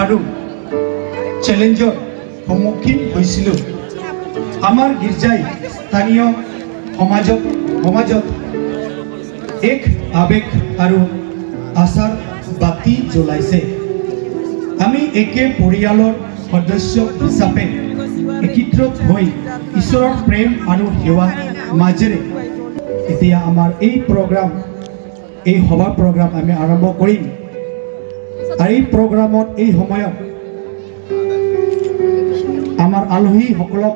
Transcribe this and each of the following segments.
আৰু চ্যালেঞ্জৰ সন্মুখীন হৈছিলোঁ। আমাৰ গীৰ্জাই স্থানীয় সমাজত এক আবেগ আৰু আশাৰ বাতি জ্বলাইছে। আমি একে পৰিয়ালৰ সদস্য হিচাপে একত্ৰিত হৈ ঈশ্বৰৰ প্ৰেম আৰু সেৱা মাজেৰে এতিয়া আমাৰ এই সভা প্ৰগ্ৰাম আমি আৰম্ভ কৰিম। আর এই প্রোগ্রামত এই সময়ত আমার আলহীসকলক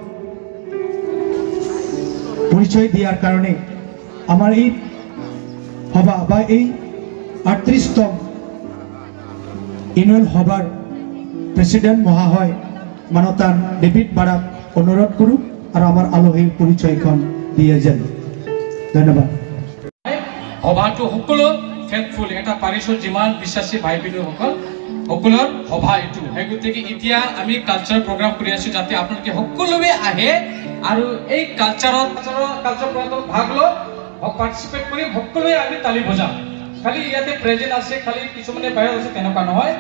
পরিচয় দিয়ার কারণে আমার এই সভা বা এই ৩৮তম এনুয়াল সভার প্রেসিডেন্ট মহাশয় মানতান ডেভিড বারাক অনুরোধ করু আর আমার আলহীর পরিচয়খন দিয়ে যান। ধন্যবাদ। সভাটো সকলো ফেথফুল এটা পাৰিছৰ যিমান বিশ্বাসী ভাই ভনীসকল সকলৰ সভা এইটো সেই গতিকে এতিয়া আমি কালচাৰ প্ৰগ্ৰাম কৰি আছো যাতে আপোনালোকে সকলোৱে আহে আৰু এই কালচাৰ প্ৰগ্ৰামত ভাগ লওক পাৰ্টিচিপেট কৰি সকলোৱে আমি তালি বজাম। খালি ইয়াতে প্ৰেজেন্ট আছে খালি কিছুমানে বাহিৰত আছে তেনেকুৱা নহয়।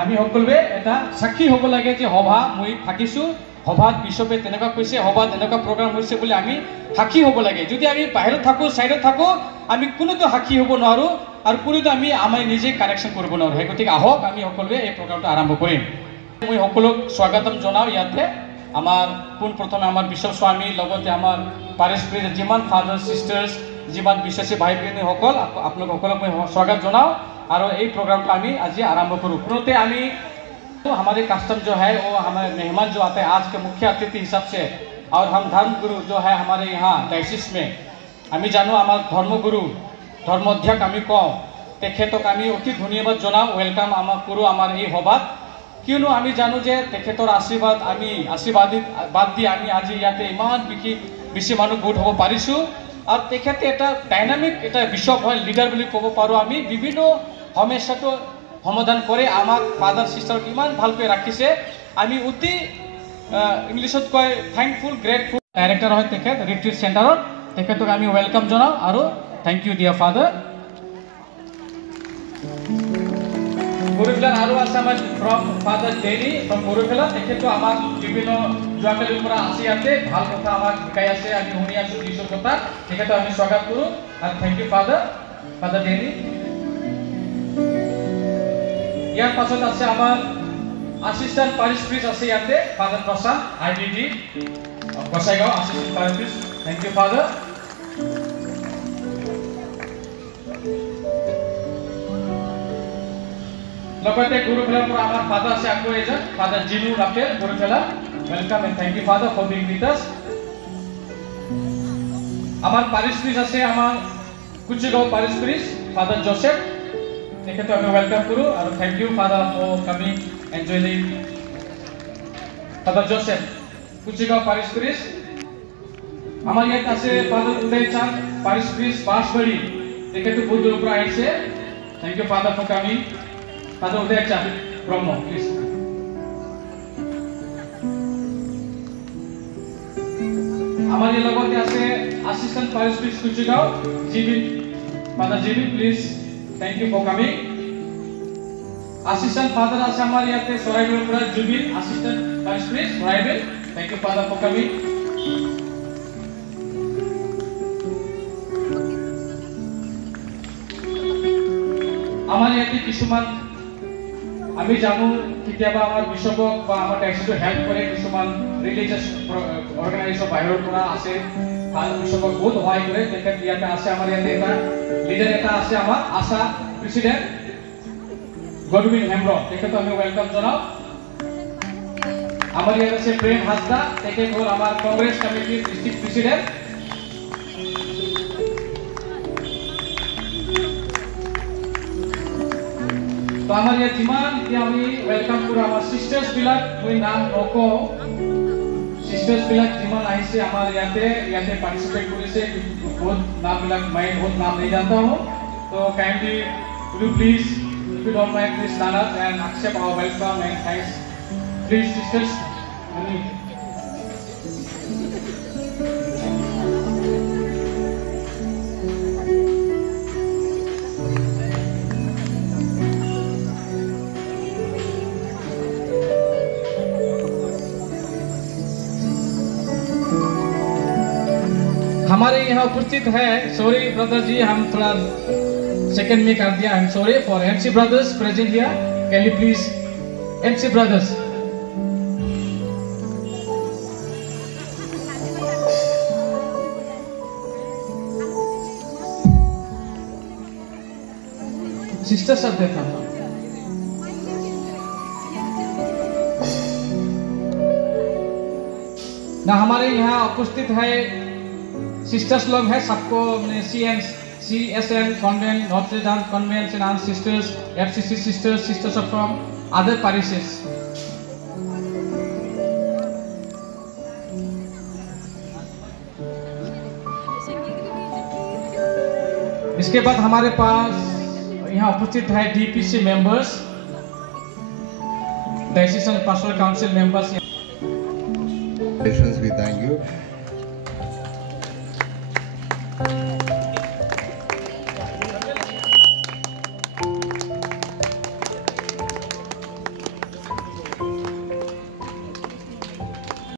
আমি সকলোৱে এটা সাক্ষী হ'ব লাগে যে সভা মই থাকিছো সভাত বিশ্বপে তেনেকুৱা কৈছে সভাত এনেকুৱা প্ৰগ্ৰাম হৈছে বুলি আমি সাক্ষী হ'ব লাগে। যদি আমি বাহিৰত থাকো সাইডত থাকো আমি কোনোতো সাক্ষী হ'ব নোৱাৰো আৰু কোনোতো আমি আমাৰ নিজে কানেকশ্যন কৰিব নোৱাৰো। সেই গতিকে আহক আমি সকলোৱে এই প্ৰগ্ৰামটো আৰম্ভ কৰিম। মই সকলোক স্বাগতম জনাওঁ। ইয়াতে আমাৰ পোনপ্ৰথমে আমাৰ বিশ্বপ স্বামী লগতে আমাৰ পাৰিস্পৰিক যিমান ফাদাৰ সিস্টাৰ্স যিমান বিশ্বাসী ভাই ভনীসকল আপোনালোক সকলক মই স্বাগত জনাওঁ আৰু এই প্ৰগ্ৰামটো আমি আজি आरंभ करूँ। प्रोते आमी हमारे कस्टम जो है वो हमारे मेहमान जो आते हैं आज के मुख्य अतिथि हिसाब से और हम धर्म गुरु जो है हमारे यहाँ डायसिस में आमी जानो हमारे धर्मगुरु धर्माध्यक्ष आमी कওঁ तेखेतक आमी অতি ধন্যবাদ জনাওঁ ওয়েলকাম আমাৰ কৰো আমাৰ এই সভাত। কিয়নো আমি জানো যে তেখেতৰ আশীৰ্বাদ আমি আশীৰ্বাদ দি আমি আজি ইয়াতে ইমান বেছি মানুহ গোট হ'ব পাৰিছো আৰু তেখেতে এটা ডাইনামিক এটা বিশ্বপ হয় লিডাৰ বুলি ক'ব পাৰো। আমি বিভিন্ন সমস্যাটো সমাধান কৰে আমাক ফাদাৰ সিস্টাৰক ইমান ভালকৈ ৰাখিছে। আমি অতি ইংলিছত কয় থ্যাঙ্কফুল গ্ৰেটফুল ডাইৰেক্টৰ হয় তেখেত ৰিট্ৰিট চেণ্টাৰত তেখেতক আমি ওয়েলকাম জনাওঁ আৰু থ্যাংক ইউ ডিয়াৰ ফাদাৰ। গৰুফেলাৰ আৰু আছে আমাৰ ফ্ৰম ফাদাৰ ডেনি ফ্ৰম গৰুফেলা তেখেতো আমাক বিভিন্ন যোৱাকালিৰ পৰা আছে ইয়াতে ভাল কথা আমাক শিকাই আছে আমি শুনি আছো যিশোৰ কথা তেখেতো আমি স্বাগত কৰোঁ আৰু থেংক ইউ ফাদাৰ ডেনি ইয়াৰ পাছত আছে আমাৰ assistant parish priest আছে ইয়াতে father Prasad IDD Gossaigaon assistant parish priest thank you father লগতে গুৰুফেলাৰ পৰা আমাৰ ফাদাৰ আছে আকৌ এজন ফাদাৰ জিনু ৰাফেল গুৰুফেলা welcome and thank you father for being with us আমাৰ parish priest আছে আমাৰ Kuchigaon parish priest father Joseph তেখেতক আমি ওয়েলকাম কৰোঁ আৰু thank you father for coming and joining Father Joseph Kuchigaon parish priest আমাৰ ইয়াত আছে ফাদাৰ উদয় চাঁদ parish priest বাঁশবাড়ি তেখেতো বহুত দূৰৰ পৰা আহিছে thank you father for coming father Uday Chand Brahma please আমাৰ ইয়াৰ লগতে আছে assistant parish priest Kuchigaon Jibin father Jibin please thank you for coming Assistant Father আছে আমার ইয়াতে সরাইবেল পুরা জুবিল Assistant Parish Priest Saraibil thank you Father for coming আমার ইয়াতে কিছুমান আমি জানো কেতিয়াবা আমাৰ বিশ্বকক বা আমাৰ ডাইসিটো হেল্প কৰে কিছুমান ৰিলিজিয়াস অৰ্গানাইজেশ্যন বাহিৰৰ পৰা আছে ভাল বিশ্বকক বহুত সহায় কৰে তেখেত ইয়াতে আছে আমাৰ ইয়াতে এটা লিডাৰ এটা আছে আমাৰ আশা প্ৰেসিডেন্ট Godwin Hembro, তেখেতক আমি ওয়েলকাম জনাও আমাৰ ইয়াত আছে প্ৰেম হাজদা তেখেত হ'ল আমাৰ কংগ্ৰেছ কমিটিৰ ডিস্ট্ৰিক্ট প্ৰেসিডেন্ট তো আমাৰ ইয়াত যিমান এতিয়া আমি ওয়েলকাম কৰোঁ আমাৰ সিস্টাৰ্স বিলাক মই নাম নকওঁ সিস্টাৰ্স বিলাক যিমান আহিছে আমাৰ ইয়াতে পাৰ্টিসিপেট কৰিছে বহুত নাম বিলাক মই বহুত নাম नहीं जानता हूं तो kindly would you please if you don't mind, please stand up and accept our welcome and thanks. Please, sisters. हमारे यहाँ उपस्थित है सॉरी ब्रदर जी हम थोड़ा Second में कर दिया I'm sorry for MC brothers present here can you please MC brothers sisters are there ना हमारे यहाँ उपस्थित है सिस्टर्स लोग हैं सबको CSN convent, Notre Dame convent, St. Anne's sisters, FCC sisters, sisters are from other parishes. इसके बाद हमारे पास यहाँ उपस्थित है DPC members, Diocesan Pastoral Council members. We thank you.